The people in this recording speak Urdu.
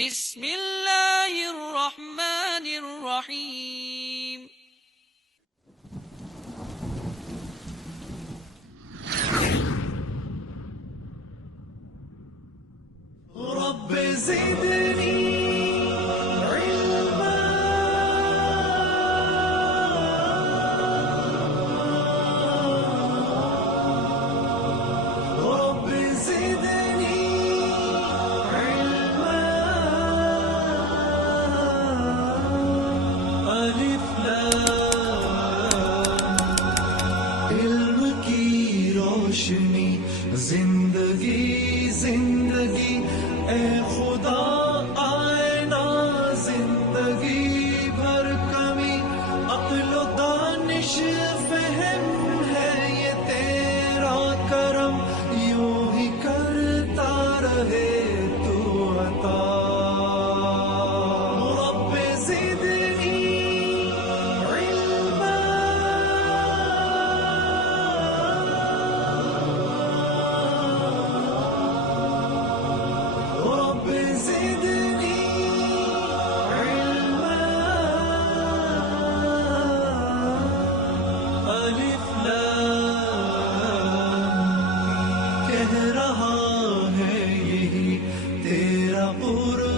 بسم اللہ الرحمن الرحیم. رب زدنی علما رب زدنی علما الف لام علم کی روشنی زندگی زندگی اے خدا آئینہ زندگی بھر کمی عقل و دانش فہم ہے یہ تیرا کرم یوں ہی کرتا رہے تو عطا رب زدنی علما رب زدنی علما الف لام کہہ رہا ہے یہی تیرا قرآن